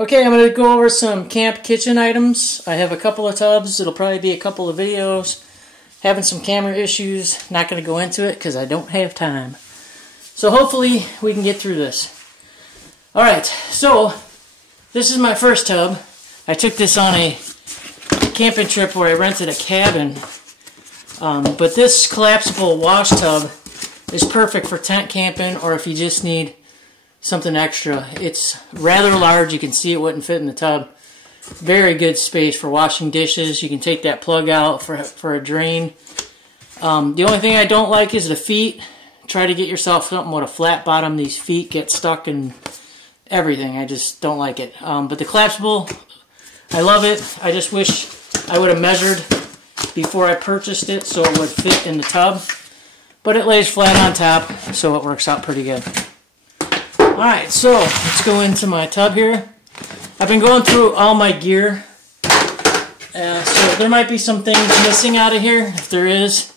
Okay, I'm going to go over some camp kitchen items. I have a couple of tubs. It'll probably be a couple of videos. Having some camera issues. Not going to go into it because I don't have time. So hopefully we can get through this. Alright, so this is my first tub. I took this on a camping trip where I rented a cabin. But this collapsible wash tub is perfect for tent camping or if you just need something extra. It's rather large. You can see it wouldn't fit in the tub. Very good space for washing dishes. You can take that plug out for a drain. The only thing I don't like is the feet. Try to get yourself something with a flat bottom. These feet get stuck in everything. I just don't like it. But the collapsible, I love it. I just wish I would have measured before I purchased it so it would fit in the tub. But it lays flat on top, so it works out pretty good. Alright, so let's go into my tub here. I've been going through all my gear. So there might be some things missing out of here. If there is,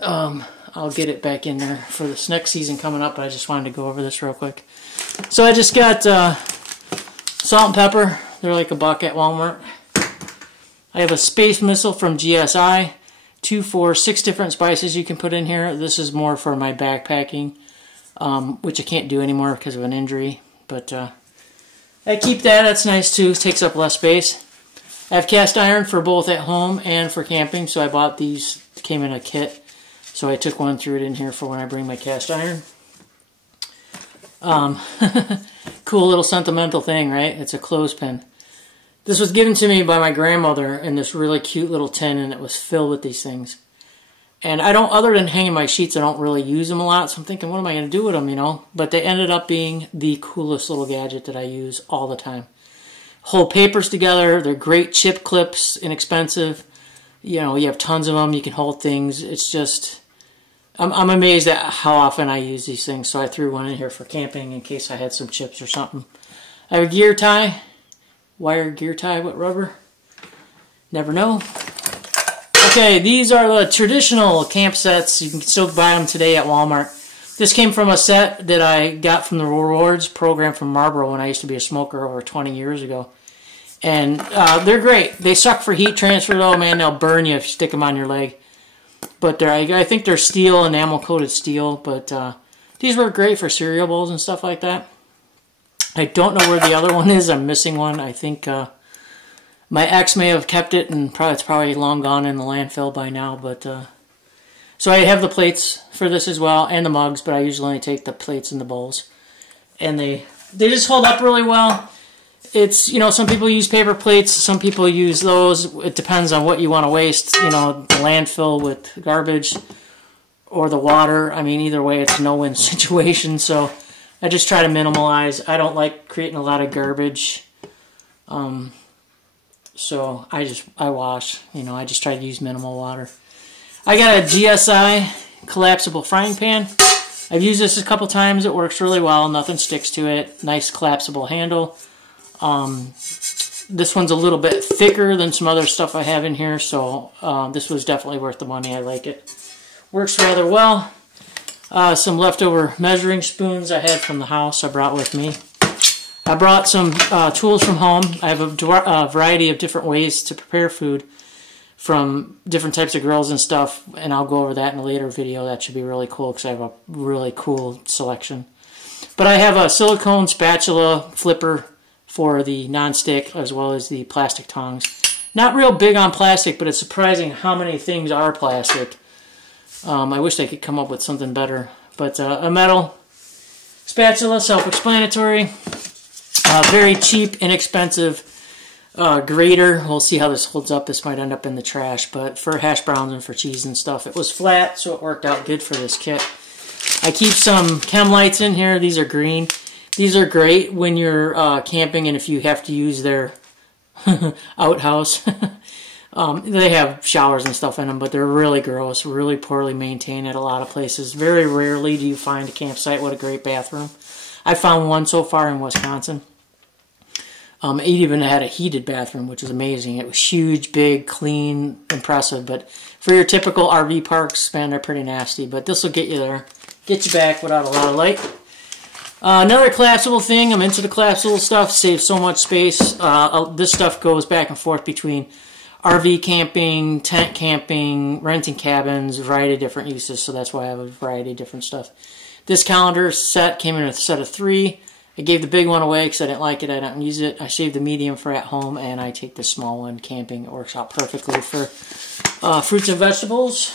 I'll get it back in there for this next season coming up. But I just wanted to go over this real quick. So I just got salt and pepper. They're like $1 at Walmart. I have a space missile from GSI. 2, 4, 6 different spices you can put in here. This is more for my backpacking. Which I can't do anymore because of an injury, but I keep that. That's nice too. It takes up less space. I have cast iron for both at home and for camping, so I bought these. Came in a kit, so I took one, threw it in here for when I bring my cast iron. Cool little sentimental thing, right? It's a clothespin. This was given to me by my grandmother in this really cute little tin, and it was filled with these things. And I don't, other than hanging my sheets, I don't really use them a lot. So I'm thinking, what am I going to do with them, you know? But they ended up being the coolest little gadget that I use all the time. Hold papers together. They're great chip clips, inexpensive. You know, you have tons of them. You can hold things. It's just, I'm amazed at how often I use these things. So I threw one in here for camping in case I had some chips or something. I have a gear tie. Wire gear tie with rubber. Never know. Okay, these are the traditional camp sets. You can still buy them today at Walmart. This came from a set that I got from the rewards program from Marlboro when I used to be a smoker over 20 years ago. And they're great. They suck for heat transfer though, man. They'll burn you if you stick them on your leg. But I think they're steel, enamel-coated steel. But these work great for cereal bowls and stuff like that. I don't know where the other one is. I'm missing one. I think my ex may have kept it, and it's probably long gone in the landfill by now. But so I have the plates for this as well, and the mugs, but I usually only take the plates and the bowls. And they just hold up really well. It's, you know, some people use paper plates, some people use those. It depends on what you want to waste, you know, the landfill with garbage or the water. I mean, either way, it's a no-win situation. So I just try to minimalize. I don't like creating a lot of garbage. So I wash, you know, I just try to use minimal water. I got a GSI Collapsible Frying Pan. I've used this a couple times. It works really well. Nothing sticks to it. Nice collapsible handle. This one's a little bit thicker than some other stuff I have in here, so this was definitely worth the money. I like it. Works rather well. Some leftover measuring spoons I had from the house I brought with me. I brought some tools from home. I have a variety of different ways to prepare food from different types of grills and stuff, and I'll go over that in a later video. That should be really cool because I have a really cool selection. But I have a silicone spatula flipper for the non-stick as well as the plastic tongs. Not real big on plastic, but it's surprising how many things are plastic. I wish they could come up with something better. But a metal spatula, self-explanatory. Very cheap, inexpensive grater. We'll see how this holds up. This might end up in the trash, but for hash browns and for cheese and stuff, it was flat, so it worked out good for this kit. I keep some Chem Lights in here. These are green. These are great when you're camping and if you have to use their outhouse. They have showers and stuff in them, but they're really gross, really poorly maintained at a lot of places. Very rarely do you find a campsite with a great bathroom. I found one so far in Wisconsin. It even had a heated bathroom, which is amazing. It was huge, big, clean, impressive. But for your typical RV parks, man, they're pretty nasty. But this will get you there. Get you back without a lot of light. Another collapsible thing, I'm into the collapsible stuff, saves so much space. This stuff goes back and forth between RV camping, tent camping, renting cabins, a variety of different uses, so that's why I have a variety of different stuff. This calendar set came in a set of 3. I gave the big one away because I didn't like it, I don't use it. I saved the medium for at home, and I take the small one camping. It works out perfectly for fruits and vegetables.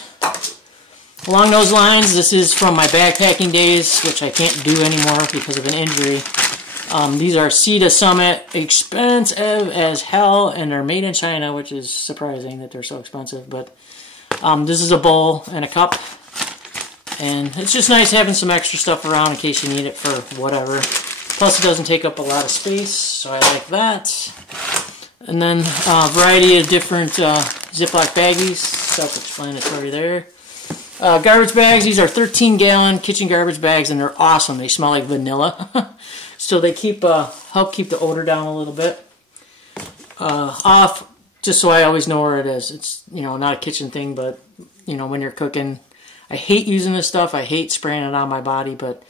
Along those lines, this is from my backpacking days, which I can't do anymore because of an injury. These are Sea Summit, expensive as hell, and they're made in China, which is surprising that they're so expensive. But this is a bowl and a cup, and it's just nice having some extra stuff around in case you need it for whatever. Plus, it doesn't take up a lot of space, so I like that. And then a variety of different Ziploc baggies, self-explanatory there. Garbage bags, these are 13-gallon kitchen garbage bags, and they're awesome. They smell like vanilla. So they help keep the odor down a little bit. Off, just so I always know where it is. It's, you know, not a kitchen thing, but, you know, when you're cooking. I hate using this stuff. I hate spraying it on my body, but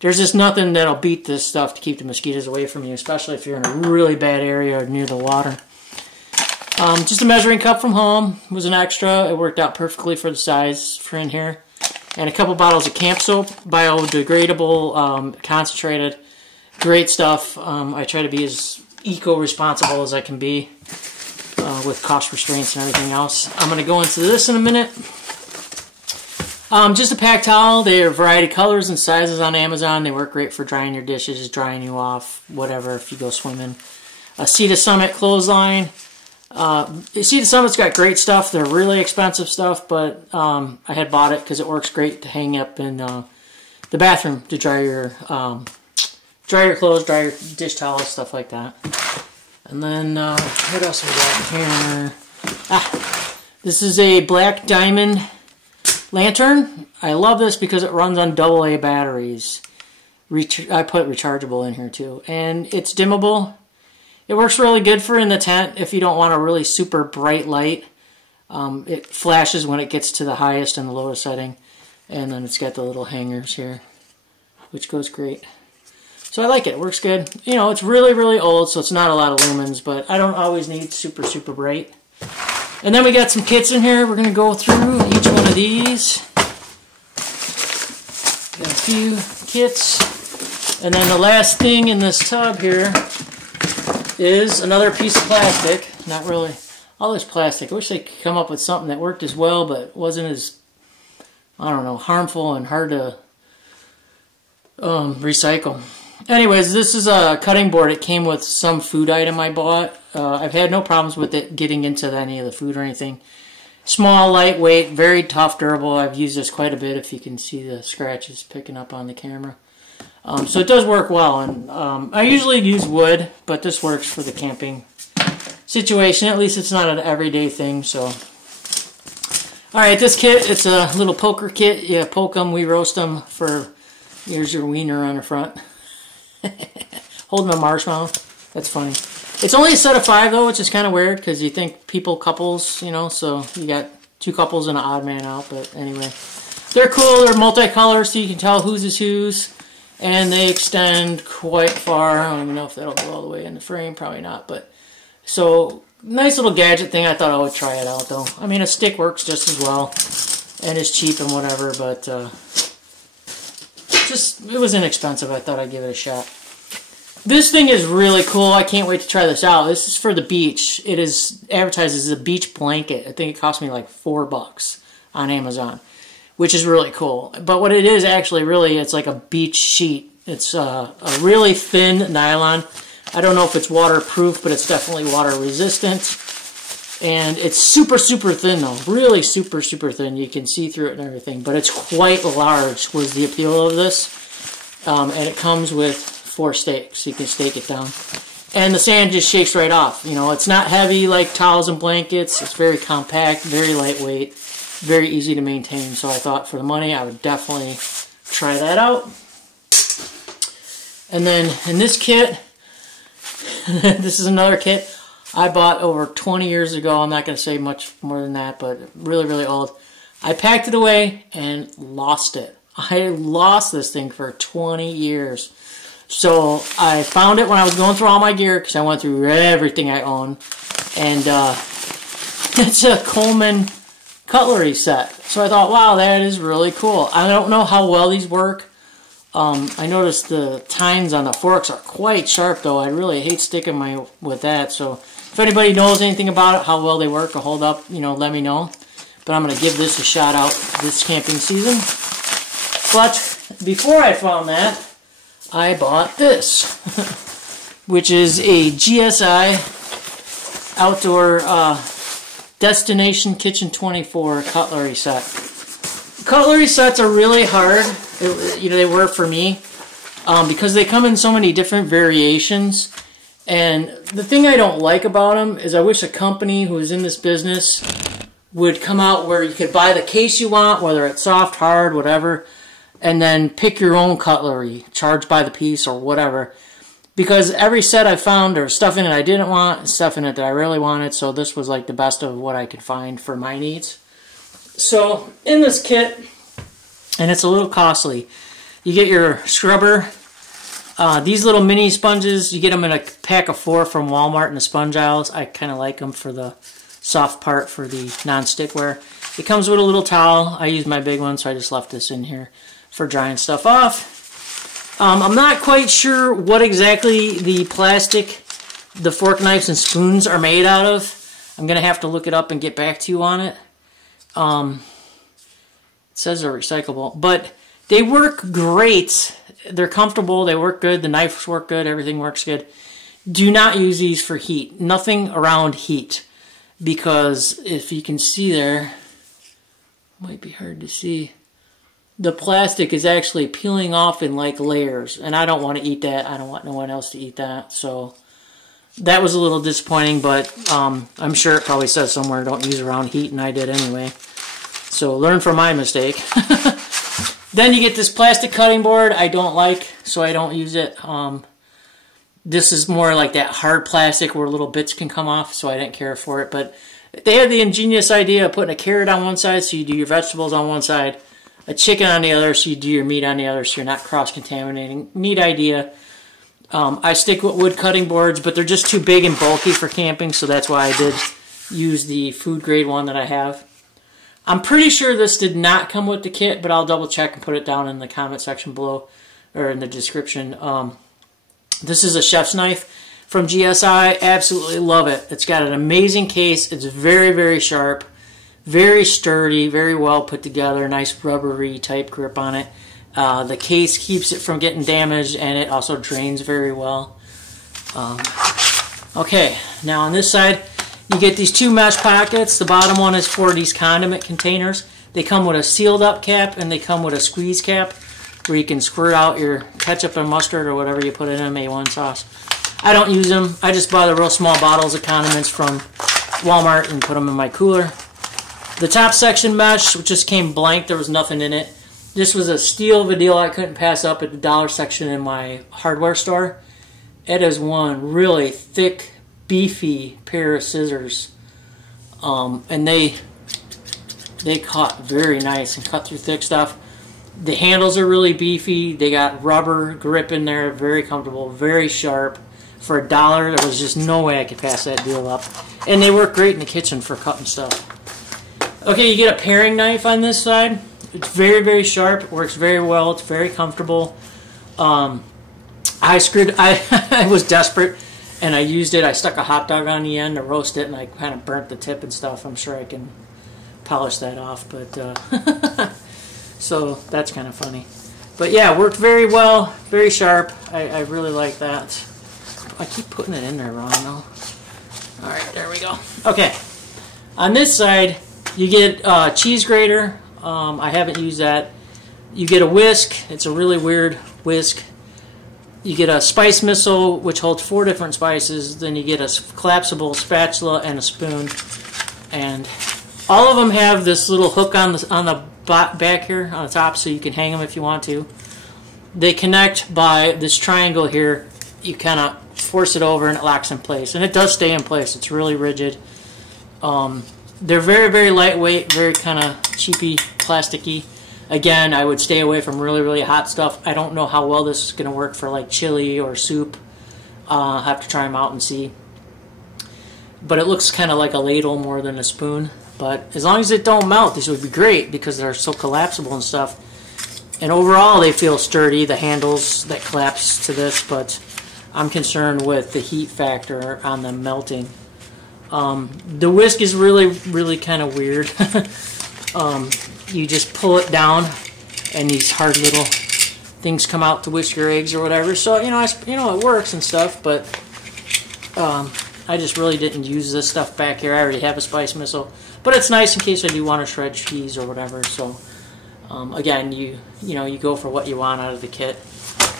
there's just nothing that'll beat this stuff to keep the mosquitoes away from you, especially if you're in a really bad area or near the water. Just a measuring cup from home was an extra. It worked out perfectly for the size for in here. And a couple bottles of camp soap, biodegradable, concentrated. Great stuff. I try to be as eco-responsible as I can be with cost restraints and everything else. I'm going to go into this in a minute. Just a pack towel. They are a variety of colors and sizes on Amazon. They work great for drying your dishes, drying you off, whatever, if you go swimming. A Gsi Summit clothesline. Gsi Summit's got great stuff. They're really expensive stuff, but I had bought it because it works great to hang up in the bathroom to dry your clothes, dry your dish towels, stuff like that. And then, what else we got here? This is a black diamond lantern. I love this because it runs on AA batteries. I put rechargeable in here too. And it's dimmable. It works really good for in the tent if you don't want a really super bright light. It flashes when it gets to the highest and the lowest setting. And then it's got the little hangers here, which goes great. So I like it. It works good. You know, it's really, really old, so it's not a lot of lumens, but I don't always need super, super bright. And then we got some kits in here. We're going to go through each one of these. Got a few kits. And then the last thing in this tub here is another piece of plastic. Not really. All this plastic. I wish they could come up with something that worked as well, but wasn't as, I don't know, harmful and hard to recycle. Anyways, this is a cutting board. It came with some food item I bought. I've had no problems with it getting into any of the food or anything. Small, lightweight, very tough, durable. I've used this quite a bit if you can see the scratches picking up on the camera. So it does work well. And I usually use wood, but this works for the camping situation. At least it's not an everyday thing. So, alright, this kit, it's a little poker kit. You poke them, we roast them for, here's your wiener on the front. Holding a marshmallow. That's funny. It's only a set of 5 though, which is kind of weird because you think couples, you know, so you got 2 couples and an odd man out. But anyway, they're cool. They're multicolor, so you can tell whose is whose, and they extend quite far. I don't even know if that'll go all the way in the frame. Probably not. But so nice little gadget thing. I thought I would try it out though. I mean, a stick works just as well, and it's cheap and whatever. But it was inexpensive. I thought I'd give it a shot. This thing is really cool. I can't wait to try this out. This is for the beach. It is advertised as a beach blanket. I think it cost me like $4 on Amazon, which is really cool. But what it is actually really, it's like a beach sheet. It's a really thin nylon. I don't know if it's waterproof, but it's definitely water resistant. And it's super, super thin though. Really super, super thin. You can see through it and everything. But it's quite large was the appeal of this. And it comes with 4 stakes, so you can stake it down. And the sand just shakes right off. You know, it's not heavy like towels and blankets. It's very compact, very lightweight, very easy to maintain. So I thought for the money, I would definitely try that out. And then in this kit, this is another kit I bought over 20 years ago. I'm not going to say much more than that, but really, really old. I packed it away and lost it. I lost this thing for 20 years. So I found it when I was going through all my gear, because I went through everything I own. And it's a Coleman Cutlery Set. So I thought, wow, that is really cool. I don't know how well these work. I noticed the tines on the forks are quite sharp, though. I really hate sticking with that. So if anybody knows anything about it, how well they work or hold up, you know, let me know. But I'm going to give this a shout out this camping season. But before I found that, I bought this, which is a GSI Outdoor Destination Kitchen 24 cutlery set. Cutlery sets are really hard. You know, they work for me because they come in so many different variations. And the thing I don't like about them is I wish a company who is in this business would come out where you could buy the case you want, whether it's soft, hard, whatever, and then pick your own cutlery, charge by the piece or whatever. Because every set I found, there was stuff in it I didn't want, and stuff in it that I really wanted, so this was like the best of what I could find for my needs. So, in this kit, and it's a little costly, you get your scrubber. These little mini sponges, you get them in a pack of 4 from Walmart in the sponge aisles. I kind of like them for the soft part for the non-stickware. It comes with a little towel. I use my big one, so I just left this in here for drying stuff off. I'm not quite sure what exactly the plastic, the fork, knives, and spoons are made out of. I'm going to have to look it up and get back to you on it. It says they're recyclable, but they work great. They're comfortable, they work good, the knives work good, everything works good. Do not use these for heat. Nothing around heat. Because if you can see there, might be hard to see, the plastic is actually peeling off in like layers, and I don't want to eat that. I don't want no one else to eat that. So that was a little disappointing, but I'm sure it probably says somewhere don't use around heat, and I did anyway. So learn from my mistake. Then you get this plastic cutting board I don't like, so I don't use it. This is more like that hard plastic where little bits can come off, so I didn't care for it. But they had the ingenious idea of putting a carrot on one side so you do your vegetables on one side, a chicken on the other so you do your meat on the other, so you're not cross-contaminating. Neat idea. I stick with wood cutting boards, but they're just too big and bulky for camping, so that's why I did use the food grade one that I have. I'm pretty sure this did not come with the kit, but I'll double check and put it down in the comment section below, or in the description. This is a chef's knife from GSI. Absolutely love it. It's got an amazing case. It's very, very sharp, very sturdy, very well put together. Nice rubbery type grip on it. The case keeps it from getting damaged, and it also drains very well. Okay, now on this side, you get these 2 mesh pockets. The bottom one is for these condiment containers. They come with a sealed up cap, and they come with a squeeze cap where you can squirt out your ketchup and mustard or whatever you put in an A1 sauce. I don't use them. I just buy the real small bottles of condiments from Walmart and put them in my cooler. The top section mesh, which just came blank, there was nothing in it. This was a steal of a deal I couldn't pass up at the dollar section in my hardware store. It is one really thick, beefy pair of scissors, and they cut very nice and cut through thick stuff. The handles are really beefy. They got rubber grip in there, very comfortable, very sharp. For $1, there was just no way I could pass that deal up. And they work great in the kitchen for cutting stuff. Okay, you get a paring knife on this side. It's very, very sharp. Works very well. It's very comfortable. I was desperate, and I used it. I stuck a hot dog on the end to roast it, and I kind of burnt the tip and stuff. I'm sure I can polish that off, but so that's kind of funny. But yeah, worked very well, very sharp. I really like that. I keep putting it in there wrong though. Alright, there we go. Okay, on this side, you get a cheese grater. I haven't used that. You get a whisk. It's a really weird whisk. You get a spice missile, which holds 4 different spices. Then you get a collapsible spatula and a spoon. And all of them have this little hook on the back here, on the top, so you can hang them if you want to. They connect by this triangle here. You kind of force it over and it locks in place. And it does stay in place. It's really rigid. They're very, very lightweight, very kind of cheapy, plasticky. Again, I would stay away from really, really hot stuff. I don't know how well this is going to work for like chili or soup. I'll have to try them out and see. But it looks kind of like a ladle more than a spoon. But as long as it don't melt, these would be great because they're so collapsible and stuff. And overall, they feel sturdy, the handles that collapse to this, but I'm concerned with the heat factor on them melting. The whisk is really, really kind of weird. You just pull it down, and these hard little things come out to whisk your eggs or whatever. So it works and stuff. But I just really didn't use this stuff back here. I already have a spice missile, but it's nice in case I do want to shred cheese or whatever. So again, you go for what you want out of the kit.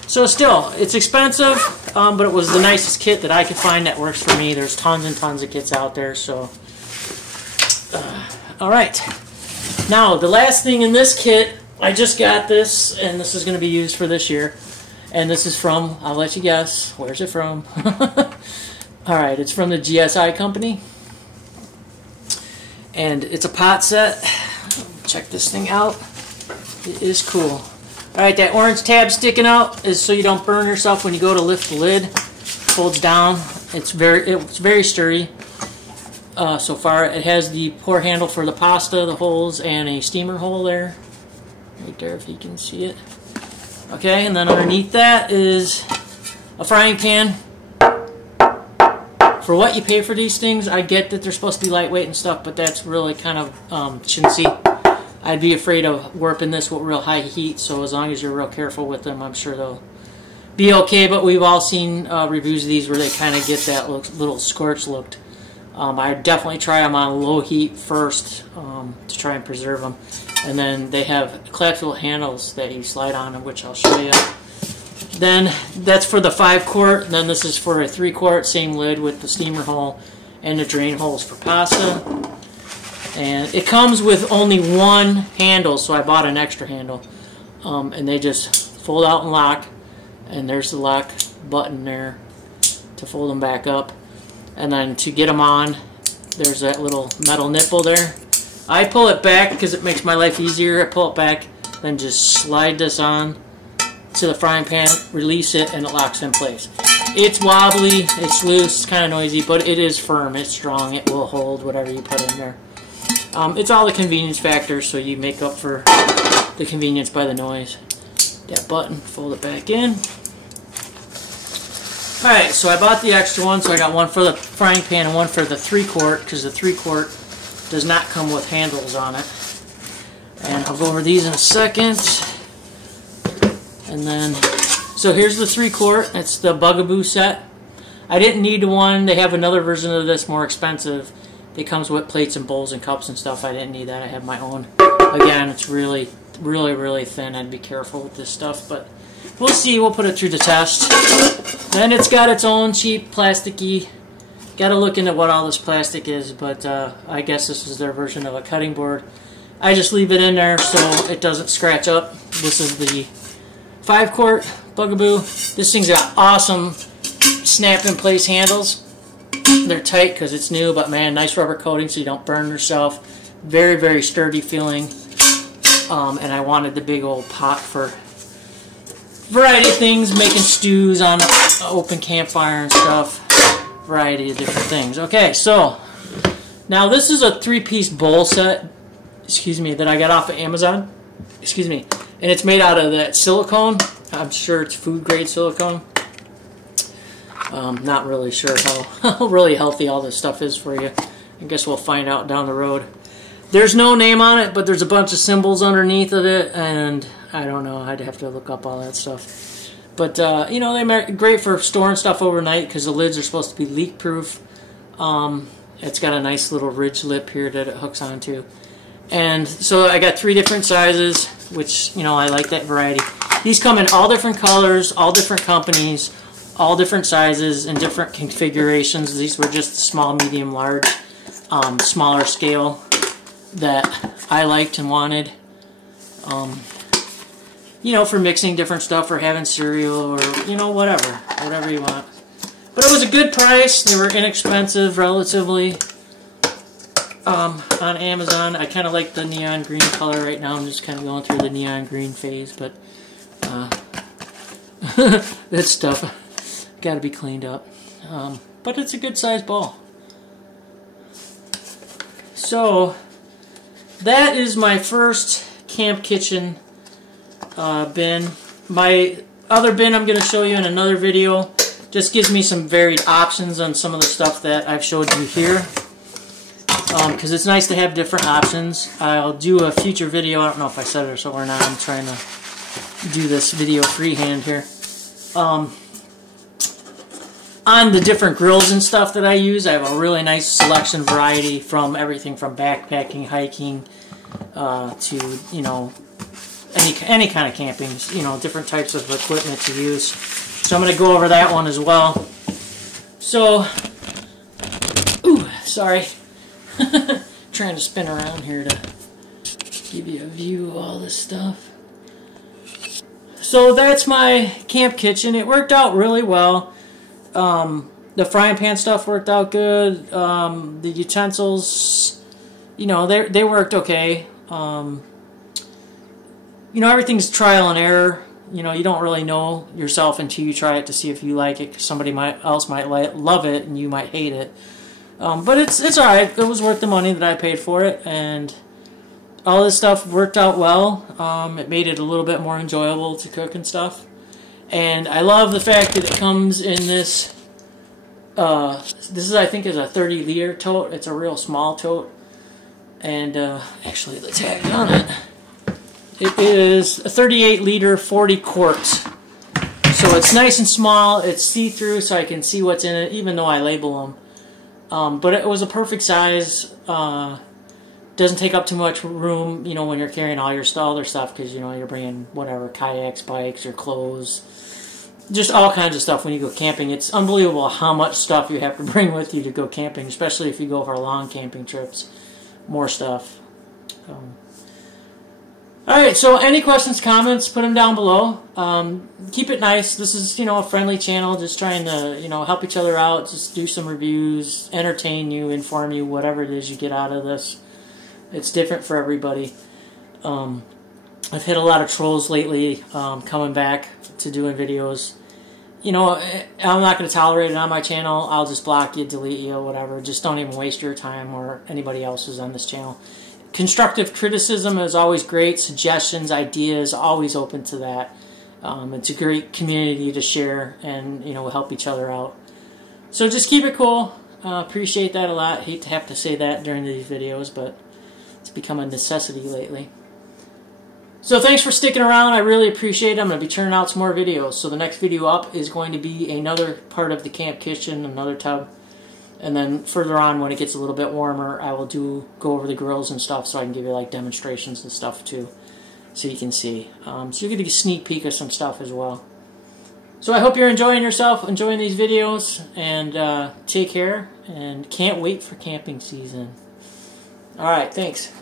So still, it's expensive, but it was the nicest kit that I could find that works for me. There's tons and tons of kits out there. So all right. Now, the last thing in this kit, I just got this, and this is going to be used for this year. And this is from, I'll let you guess, where's it from? Alright, it's from the GSI company. And it's a pot set. Check this thing out. It is cool. Alright, that orange tab sticking out is so you don't burn yourself when you go to lift the lid. Folds down. It's very sturdy. So far, it has the pour handle for the pasta, the holes, and a steamer hole there. Right there, if you can see it. Okay, and then underneath that is a frying pan. For what you pay for these things, I get that they're supposed to be lightweight and stuff, but that's really kind of chintzy. I'd be afraid of warping this with real high heat, so as long as you're real careful with them, I'm sure they'll be okay. But we've all seen reviews of these where they kind of get that little scorch look. I definitely try them on low heat first to try and preserve them. And then they have collapsible handles that you slide on, which I'll show you. Then that's for the 5 quart. Then this is for a 3 quart, same lid with the steamer hole and the drain holes for pasta. And it comes with only one handle, so I bought an extra handle. And they just fold out and lock. And there's the lock button there to fold them back up. And then to get them on, there's that little metal nipple there. I pull it back because it makes my life easier. I pull it back, then just slide this on to the frying pan, release it, and it locks in place. It's wobbly, it's loose, it's kind of noisy, but it is firm, it's strong, it will hold whatever you put in there. It's all the convenience factors, so you make up for the convenience by the noise. That button, fold it back in. Alright, so I bought the extra one, so I got one for the frying pan and one for the 3 quart, because the 3 quart does not come with handles on it. And I'll go over these in a second. And then, so here's the 3 quart, it's the Bugaboo set. I didn't need one, they have another version of this, more expensive. It comes with plates and bowls and cups and stuff. I didn't need that, I have my own. Again, it's really, really, really thin. I'd be careful with this stuff, but we'll see, we'll put it through the test. Then it's got its own cheap plasticky, gotta look into what all this plastic is, but I guess this is their version of a cutting board. I just leave it in there so it doesn't scratch up. This is the 5 quart Bugaboo. This thing's got awesome snap in place handles. They're tight because it's new, but man, nice rubber coating so you don't burn yourself. Very, very sturdy feeling. And I wanted the big old pot for variety of things, making stews on an open campfire and stuff. Variety of different things. Okay, so now this is a 3-piece bowl set, that I got off of Amazon. And it's made out of that silicone. I'm sure it's food grade silicone. Not really sure how really healthy all this stuff is for you. I guess we'll find out down the road. There's no name on it, but there's a bunch of symbols underneath of it, and I don't know, I'd have to look up all that stuff. But, you know, they're great for storing stuff overnight because the lids are supposed to be leak-proof. It's got a nice little ridge lip here that it hooks onto. And so I got 3 different sizes, which, you know, I like that variety. These come in all different colors, all different companies, all different sizes, and different configurations. These were just small, medium, large, smaller scale that I liked and wanted. You know, for mixing different stuff or having cereal or, you know, whatever you want. But it was a good price. They were inexpensive, relatively. on Amazon. I kind of like the neon green color right now. I'm just kind of going through the neon green phase, but that stuff got to be cleaned up. But it's a good sized ball. So that is my first camp kitchen bin. My other bin I'm going to show you in another video. Just gives me some varied options on some of the stuff that I've showed you here. Because it's nice to have different options. I'll do a future video. I don't know if I said it or not. I'm trying to do this video freehand here. On the different grills and stuff that I use, I have a really nice selection variety from everything from backpacking, hiking, to, you know, any kind of camping, you know, different types of equipment to use. So I'm going to go over that one as well. So, ooh, sorry. Trying to spin around here to give you a view of all this stuff. So that's my camp kitchen. It worked out really well. The frying pan stuff worked out good. The utensils, you know, they worked okay. You know, everything's trial and error. You know, you don't really know yourself until you try it to see if you like it, 'cause somebody else might love it and you might hate it. But it's alright. It was worth the money that I paid for it, and all this stuff worked out well. It made it a little bit more enjoyable to cook and stuff. And I love the fact that it comes in this, I think is a 30-liter tote. It's a real small tote. And actually the tag on it, it is a 38-liter 40 quarts. So it's nice and small. It's see-through, so I can see what's in it, even though I label them. But it was a perfect size. Doesn't take up too much room, you know, when you're carrying all your other stuff, because, you know, you're bringing whatever, kayaks, bikes, your clothes, just all kinds of stuff when you go camping. It's unbelievable how much stuff you have to bring with you to go camping, especially if you go for long camping trips. More stuff. Alright, so any questions, comments, put them down below. Keep it nice. This is, you know, a friendly channel, just trying to, you know, help each other out, just do some reviews, entertain you, inform you, whatever it is you get out of this. It's different for everybody. I've hit a lot of trolls lately, coming back to doing videos. You know, I'm not going to tolerate it on my channel. I'll just block you, delete you, whatever. Just don't even waste your time or anybody else's on this channel. Constructive criticism is always great. Suggestions, ideas, always open to that. It's a great community to share and, you know, help each other out. So just keep it cool. Appreciate that a lot. Hate to have to say that during these videos, but it's become a necessity lately. So thanks for sticking around. I really appreciate it. I'm going to be turning out some more videos. So the next video up is going to be another part of the camp kitchen, another tub. And then further on, when it gets a little bit warmer, I will go over the grills and stuff, so I can give you like demonstrations and stuff too, so you can see. So you get a sneak peek of some stuff as well. So I hope you're enjoying yourself, enjoying these videos, and take care, and can't wait for camping season. Alright, thanks.